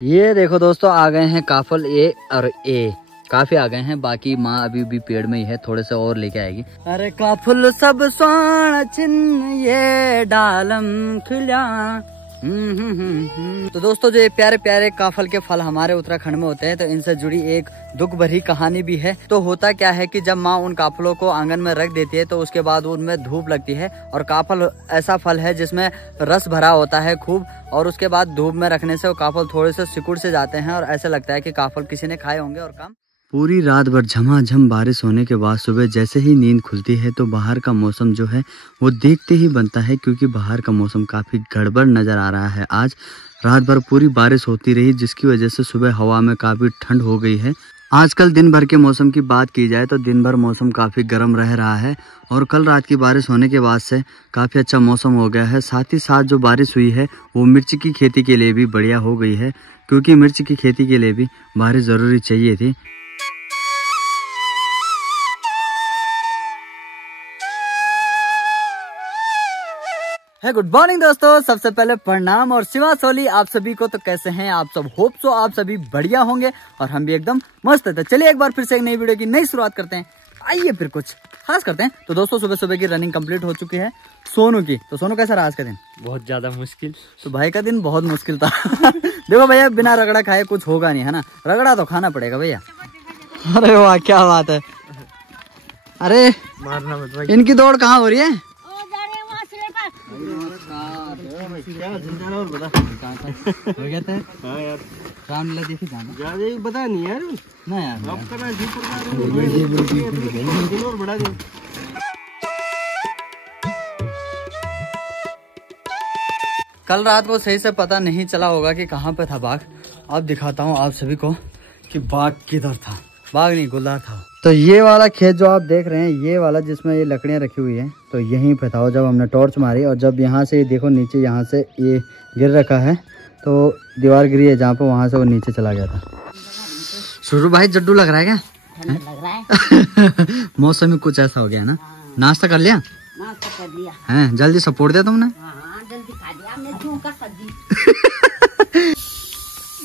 ये देखो दोस्तों, आ गए हैं काफल ए और ए, काफी आ गए हैं। बाकी माँ अभी भी पेड़ में ही है, थोड़े से और लेके आएगी। अरे काफुल सब स्वर्ण चिन्ह ये डालम खिला। तो दोस्तों, जो ये प्यारे प्यारे काफल के फल हमारे उत्तराखंड में होते हैं, तो इनसे जुड़ी एक दुख भरी कहानी भी है। तो होता क्या है कि जब माँ उन काफलों को आंगन में रख देती है, तो उसके बाद उनमें धूप लगती है। और काफल ऐसा फल है जिसमें रस भरा होता है खूब, और उसके बाद धूप में रखने से वो काफल थोड़े से सिकुड़ से जाते हैं और ऐसा लगता है कि काफल किसी ने खाए होंगे और काम। पूरी रात भर झमाझम बारिश होने के बाद सुबह जैसे ही नींद खुलती है, तो बाहर का मौसम जो है वो देखते ही बनता है, क्योंकि बाहर का मौसम काफ़ी गड़बड़ नज़र आ रहा है। आज रात भर पूरी बारिश होती रही, जिसकी वजह से सुबह हवा में काफ़ी ठंड हो गई है। आजकल दिन भर के मौसम की बात की जाए तो दिन भर मौसम काफ़ी गर्म रह रहा है, और कल रात की बारिश होने के बाद से काफ़ी अच्छा मौसम हो गया है। साथ ही साथ जो बारिश हुई है वो मिर्च की खेती के लिए भी बढ़िया हो गई है, क्योंकि मिर्च की खेती के लिए भी बारिश ज़रूरी चाहिए थी। है गुड मॉर्निंग दोस्तों, सबसे पहले प्रणाम और शिवा सोली आप सभी को। तो कैसे हैं आप सब? होप सो आप सभी बढ़िया होंगे और हम भी एकदम मस्त है। तो चलिए एक बार फिर से एक नई वीडियो की नई शुरुआत करते हैं। आइए फिर कुछ खास करते हैं। तो दोस्तों, सुबह सुबह की रनिंग कंप्लीट हो चुकी है सोनू की। तो सोनू, कैसा रहा आज का दिन? बहुत ज्यादा मुश्किल। तो भाई का दिन बहुत मुश्किल था। देखो भैया, बिना रगड़ा खाए कुछ होगा नहीं, है ना? रगड़ा तो खाना पड़ेगा भैया। अरे वाह, क्या बात है। अरे मारना मत भाई। इनकी दौड़ कहाँ हो रही है? हो गया था। हाँ यार, रामलीला देखी जाना पता नहीं यार ना यार। कल रात को सही से पता नहीं चला होगा कि कहाँ पे था बाघ। अब दिखाता हूँ आप सभी को कि बाघ किधर था। बाघ नहीं, गुलदार था। तो ये वाला खेत जो आप देख रहे हैं, ये वाला जिसमें ये लकड़ियाँ रखी हुई हैं, तो यहीं पे था। जब हमने टॉर्च मारी और जब यहाँ से देखो नीचे, यहाँ से ये गिर रखा है, तो दीवार गिरी है जहाँ पे, वहाँ से वो नीचे चला गया था। शुरू भाई, जड्डू लग रहा है क्या? लग रहा है। मौसम में कुछ ऐसा हो गया ना। नाश्ता कर लिया? नाश्ता कर लिया है। जल्दी सपोर्ट दिया तुमने? जल्दी खा लिया हमने।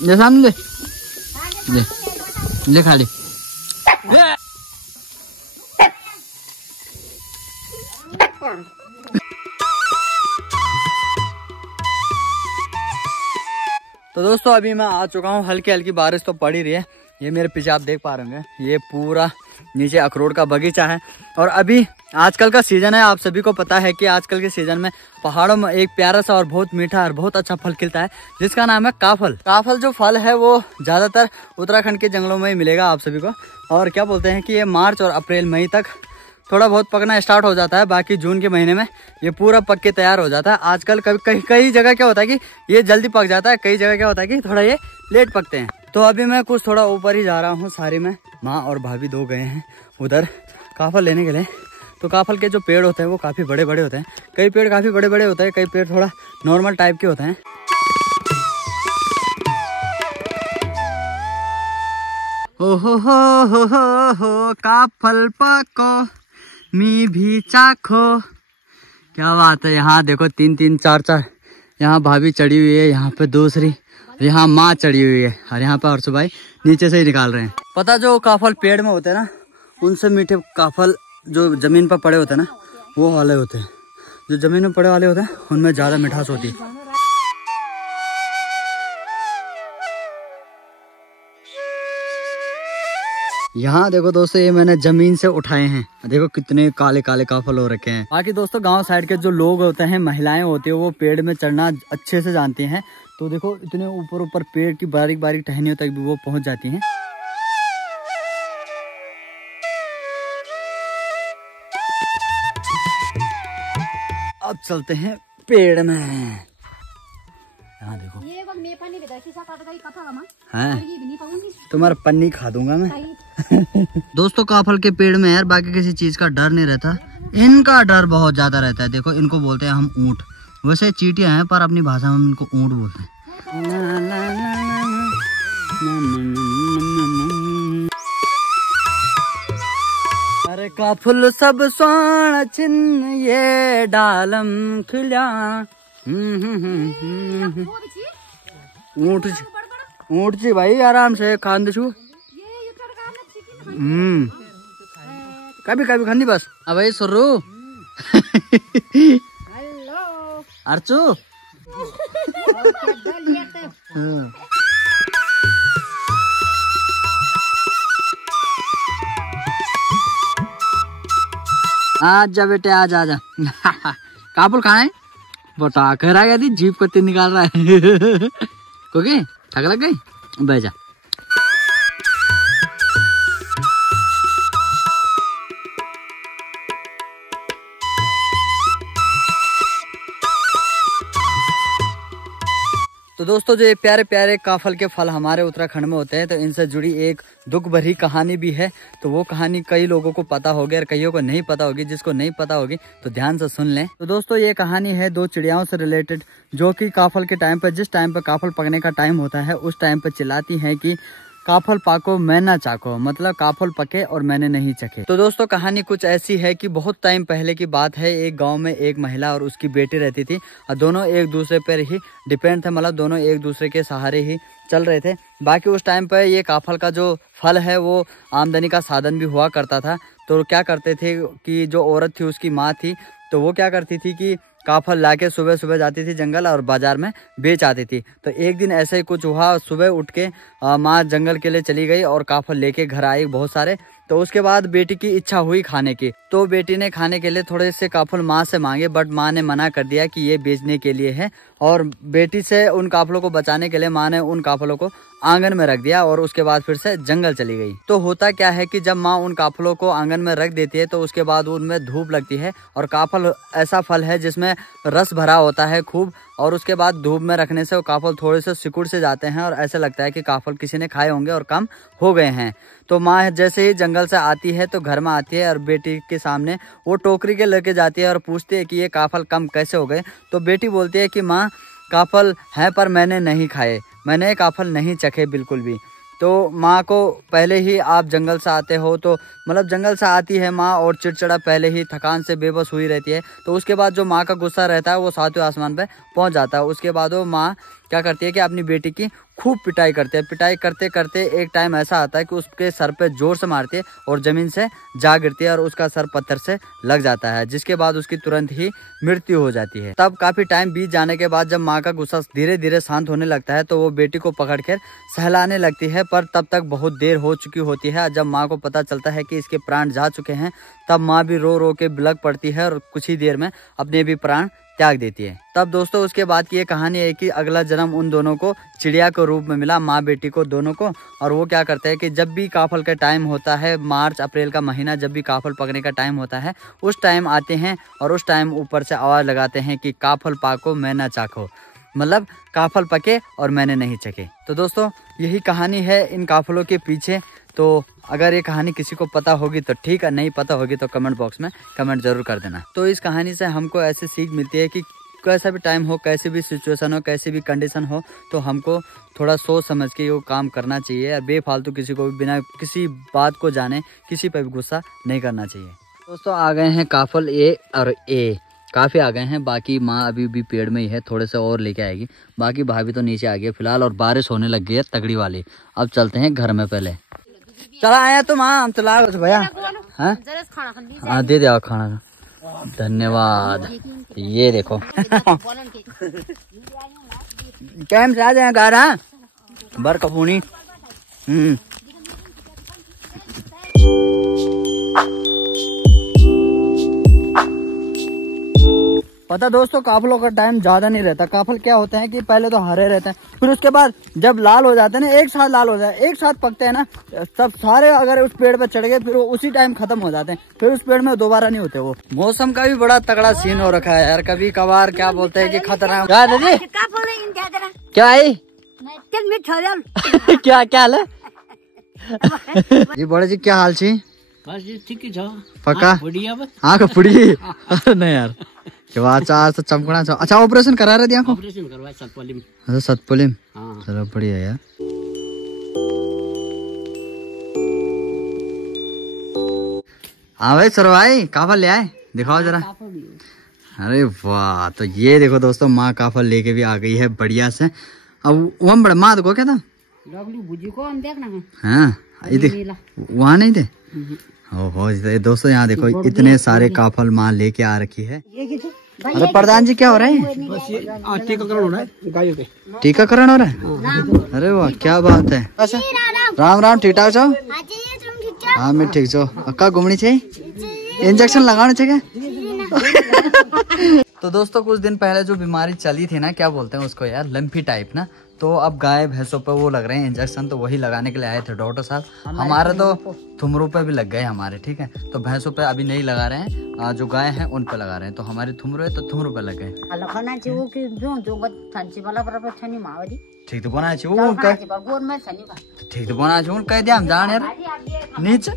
ले सामने ले खा ली। तो दोस्तों, अभी मैं आ चुका हूँ। हल्की हल्की बारिश तो पड़ ही रही है। ये मेरे पीछे आप देख पा रहे होंगे, ये पूरा नीचे अखरोट का बगीचा है। और अभी आजकल का सीजन है, आप सभी को पता है कि आजकल के सीजन में पहाड़ों में एक प्यारा सा और बहुत मीठा और बहुत अच्छा फल खिलता है, जिसका नाम है काफल। काफल जो फल है वो ज्यादातर उत्तराखंड के जंगलों में ही मिलेगा आप सभी को। और क्या बोलते हैं कि ये मार्च और अप्रैल मई तक थोड़ा बहुत पकना स्टार्ट हो जाता है। बाकी जून के महीने में ये पूरा पक के तैयार हो जाता है। आजकल कई जगह क्या होता है कि ये जल्दी पक जाता है, कई जगह क्या होता है कि थोड़ा ये लेट पकते हैं। तो अभी मैं कुछ थोड़ा ऊपर ही जा रहा हूँ। सारी में माँ और भाभी दो गए हैं उधर काफल लेने के लिए। तो काफल के जो पेड़ होते हैं वो काफ़ी बड़े बड़े होते हैं। कई पेड़ काफ़ी बड़े बड़े होते हैं, कई पेड़ थोड़ा नॉर्मल टाइप के होते हैं। ओ हो काफल पको मी भी चाखो। क्या बात है। यहाँ देखो 3-3 4-4 यहाँ भाभी चढ़ी हुई है, यहाँ पे दूसरी, यहाँ माँ चढ़ी हुई है, और यहाँ पे हर्षु भाई नीचे से ही निकाल रहे हैं। पता, जो काफल पेड़ में होते हैं ना, उनसे मीठे काफल जो जमीन पर पड़े होते हैं ना, वो वाले होते हैं। जो जमीन में पड़े वाले होते हैं उनमें ज्यादा मिठास होती है। यहाँ देखो दोस्तों, ये मैंने जमीन से उठाए हैं। देखो कितने काले काले काफल हो रखे हैं। बाकी दोस्तों, गांव साइड के जो लोग होते हैं, महिलाएं होती है, वो पेड़ में चढ़ना अच्छे से जानती हैं। तो देखो इतने ऊपर ऊपर पेड़ की बारीक बारीक टहनियों तक भी वो पहुंच जाती हैं। अब चलते हैं पेड़ में। यहाँ देखो, तुम्हारा पन्नी खा दूंगा मैं। दोस्तों, काफल के पेड़ में यार बाकी किसी चीज का डर नहीं रहता, इनका डर बहुत ज्यादा रहता है। देखो, इनको बोलते हैं हम ऊंट। वैसे चींटियां हैं, पर अपनी भाषा में इनको ऊंट बोलते हैं। अरे काफल सब स्वर्ण चिन्ह ये डालम खिला। ऊँट ऊँट जी भाई आराम से खान दू। कभी कभी खानी बस। अब भाई सुर्रू अर्चू आजा बेटे आजा आजा। काबुल कहाँ है? बता कर आ गया थी जीप को तीन निकाल रहा है। ओके थक लग गई बैठ जा। तो दोस्तों जो ये प्यारे प्यारे काफल के फल हमारे उत्तराखंड में होते हैं तो इनसे जुड़ी एक दुख भरी कहानी भी है। तो वो कहानी कई लोगों को पता होगी और कईयों को नहीं पता होगी। जिसको नहीं पता होगी तो ध्यान से सुन लें। तो दोस्तों ये कहानी है दो चिड़ियाओं से रिलेटेड, जो कि काफल के टाइम पर, जिस टाइम पर काफल पकने का टाइम होता है उस टाइम पर चिल्लाती हैं कि काफल पाको मैं ना चाको, मतलब काफल पके और मैंने नहीं चखे। तो दोस्तों कहानी कुछ ऐसी है कि बहुत टाइम पहले की बात है। एक गांव में एक महिला और उसकी बेटी रहती थी और दोनों एक दूसरे पर ही डिपेंड थे, मतलब दोनों एक दूसरे के सहारे ही चल रहे थे। बाकी उस टाइम पर ये काफल का जो फल है वो आमदनी का साधन भी हुआ करता था। तो क्या करते थे कि जो औरत थी उसकी माँ थी, तो वो क्या करती थी कि काफल लाके सुबह सुबह जाती थी जंगल और बाजार में बेच आती थी। तो एक दिन ऐसे ही कुछ हुआ, सुबह उठ के माँ जंगल के लिए चली गई और काफल लेके घर आई बहुत सारे। तो उसके बाद बेटी की इच्छा हुई खाने की, तो बेटी ने खाने के लिए थोड़े से काफल माँ से मांगे, बट माँ ने मना कर दिया कि ये बेचने के लिए है। और बेटी से उन काफलों को बचाने के लिए माँ ने उन काफलों को आंगन में रख दिया और उसके बाद फिर से जंगल चली गई। तो होता क्या है कि जब माँ उन काफलों को आंगन में रख देती है तो उसके बाद उनमें धूप लगती है। और काफल ऐसा फल है जिसमें रस भरा होता है खूब, और उसके बाद धूप में रखने से वो काफल थोड़े से सिकुड़ से जाते हैं और ऐसा लगता है कि काफल किसी ने खाए होंगे और कम हो गए हैं। तो माँ जैसे ही जंगल से आती है तो घर में आती है और बेटी के सामने वो टोकरी के लेके जाती है और पूछती है कि ये काफल कम कैसे हो गए। तो बेटी बोलती है कि माँ काफल है पर मैंने नहीं खाए, मैंने काफल नहीं चखे बिल्कुल भी। तो माँ को पहले ही आप जंगल से आते हो, तो मतलब जंगल से आती है माँ और चिड़चिड़ा पहले ही थकान से बेबस हुई रहती है। तो उसके बाद जो माँ का गुस्सा रहता है वो सातवें आसमान पे पहुँच जाता है। उसके बाद वो माँ क्या करती है कि अपनी बेटी की खूब पिटाई करते हैं। पिटाई करते करते एक टाइम ऐसा आता है कि उसके सर पे जोर से मारती है और जमीन से जा गिरती है और उसका सर पत्थर से लग जाता है, जिसके बाद उसकी तुरंत ही मृत्यु हो जाती है। तब काफी टाइम बीत जाने के बाद जब माँ का गुस्सा धीरे धीरे शांत होने लगता है तो वो बेटी को पकड़कर सहलाने लगती है, पर तब तक बहुत देर हो चुकी होती है। जब माँ को पता चलता है कि इसके प्राण जा चुके हैं तब माँ भी रो रो के बिलख पड़ती है और कुछ ही देर में अपने भी प्राण त्याग देती है। तब दोस्तों उसके बाद की ये कहानी है कि अगला जन्म उन दोनों को चिड़िया के रूप में मिला, माँ बेटी को दोनों को। और वो क्या करते हैं कि जब भी काफल का टाइम होता है, मार्च अप्रैल का महीना, जब भी काफल पकने का टाइम होता है उस टाइम आते हैं और उस टाइम ऊपर से आवाज लगाते हैं कि काफल पाको मैं ना चाखो, मतलब काफल पके और मैंने नहीं चखे। तो दोस्तों यही कहानी है इन काफलों के पीछे। तो अगर ये कहानी किसी को पता होगी तो ठीक है, नहीं पता होगी तो कमेंट बॉक्स में कमेंट जरूर कर देना। तो इस कहानी से हमको ऐसी सीख मिलती है कि कैसा भी टाइम हो, कैसी भी सिचुएशन हो, कैसी भी कंडीशन हो, तो हमको थोड़ा सोच समझ के वो काम करना चाहिए और बेफालतू किसी को भी बिना किसी बात को जाने किसी पर भी गुस्सा नहीं करना चाहिए। दोस्तों आ गए हैं काफल ए और ए, काफ़ी आ गए हैं। बाकी माँ अभी भी पेड़ में ही है, थोड़े से और लेके आएगी। बाकी भाभी तो नीचे आ गई फिलहाल और बारिश होने लग गई है तगड़ी वाली। अब चलते हैं घर में। पहले चला आया तुम? हाँ चला भैया। हाँ दे दे खाना, धन्यवाद। ये देखो कैम से आ जाए गारा बर कपूनी। पता दोस्तों काफलों का टाइम ज्यादा नहीं रहता। काफल क्या होते हैं कि पहले तो हरे रहते हैं, फिर उसके बाद जब लाल हो जाते हैं ना, एक साथ लाल हो जाए, एक साथ पकते हैं ना, सब सारे अगर उस पेड़ पे चढ़ गए फिर वो उसी टाइम खत्म हो जाते हैं, फिर उस पेड़ में दोबारा नहीं होते वो। मौसम का भी बड़ा तगड़ा सीन हो रखा है यार। कभी कभार क्या बोलते हैं कि खतरनाक। क्या दीदी क्या आई क्या क्या हाल है जी? बड़े जी क्या हाल छी? ठीक है पक्का हाँ का पुड़ी नहीं यार चार से चमकना। अच्छा ऑपरेशन करा रहे थे आंखों? ऑपरेशन करवाया सतपुली में। अच्छा सतपुली में, हाँ। चलो बढ़िया यार। हाँ भाई सर भाई काफल ले आए, दिखाओ जरा। अरे वाह, तो ये देखो दोस्तों माँ काफल लेके भी आ गई है बढ़िया से। अब वो बड़ा माँ देखो क्या था लगली भुजी को हम देखना है। हाँ इधर वहाँ नहीं थे। हो दोस्तों यहाँ देखो इतने सारे काफल माँ लेके आ रखी है। अरे प्रधान जी क्या हो रहा है? टीकाकरण हो रहा है गायों के। टीकाकरण हो रहा है? अरे वाह क्या बात है। अच्छा राम राम ठीक ठाक छो? हाँ मैं ठीक छो। अक्का घूमनी चाहिए, इंजेक्शन लगाने चाहिए। तो दोस्तों कुछ दिन पहले जो बीमारी चली थी ना, क्या बोलते हैं उसको यार, लंपी टाइप ना, तो अब गाय भैंसों पे वो लग रहे हैं इंजेक्शन, तो वही लगाने के लिए आए थे डॉक्टर साहब। हमारे तो थुमरों पे भी लग गए हमारे, ठीक है। तो भैंसों पे अभी नहीं लगा रहे हैं, जो गाय हैं उन पे लगा रहे हैं। तो हमारी थुमरो है तो थुमरों पे लग गए। ठीक तो बना चाहिए वो ठीक तो बना चाहिए कह दिया हम जान यार नीचे।